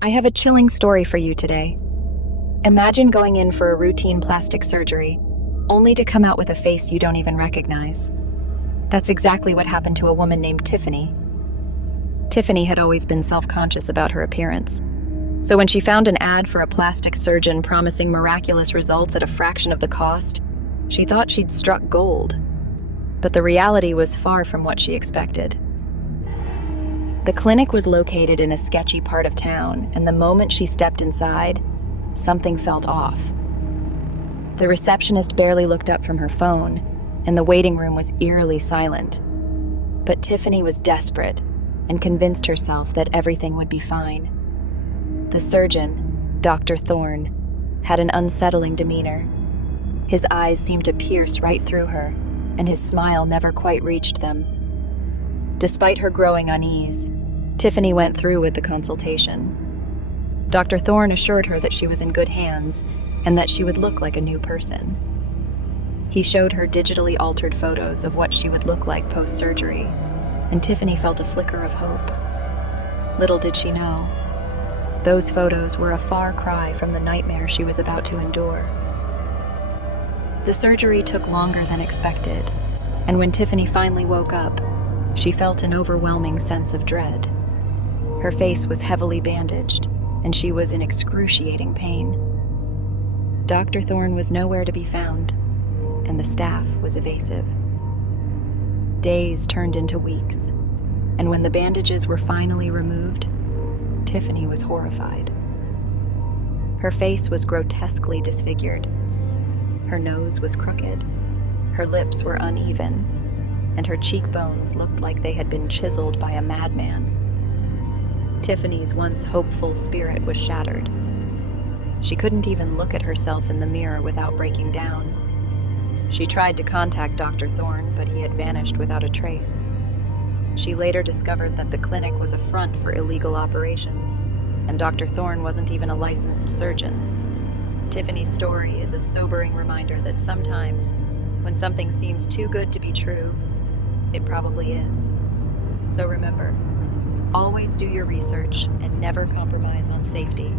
I have a chilling story for you today. Imagine going in for a routine plastic surgery, only to come out with a face you don't even recognize. That's exactly what happened to a woman named Tiffany. Tiffany had always been self-conscious about her appearance. So when she found an ad for a plastic surgeon promising miraculous results at a fraction of the cost, she thought she'd struck gold. But the reality was far from what she expected. The clinic was located in a sketchy part of town, and the moment she stepped inside, something felt off. The receptionist barely looked up from her phone, and the waiting room was eerily silent. But Tiffany was desperate and convinced herself that everything would be fine. The surgeon, Dr. Thorne, had an unsettling demeanor. His eyes seemed to pierce right through her, and his smile never quite reached them. Despite her growing unease, Tiffany went through with the consultation. Dr. Thorne assured her that she was in good hands and that she would look like a new person. He showed her digitally altered photos of what she would look like post-surgery, and Tiffany felt a flicker of hope. Little did she know, those photos were a far cry from the nightmare she was about to endure. The surgery took longer than expected, and when Tiffany finally woke up, she felt an overwhelming sense of dread. Her face was heavily bandaged, and she was in excruciating pain. Dr. Thorne was nowhere to be found, and the staff was evasive. Days turned into weeks, and when the bandages were finally removed, Tiffany was horrified. Her face was grotesquely disfigured. Her nose was crooked, her lips were uneven, and her cheekbones looked like they had been chiseled by a madman. Tiffany's once hopeful spirit was shattered. She couldn't even look at herself in the mirror without breaking down. She tried to contact Dr. Thorne, but he had vanished without a trace. She later discovered that the clinic was a front for illegal operations, and Dr. Thorne wasn't even a licensed surgeon. Tiffany's story is a sobering reminder that sometimes, when something seems too good to be true, it probably is. So remember, always do your research and never compromise on safety.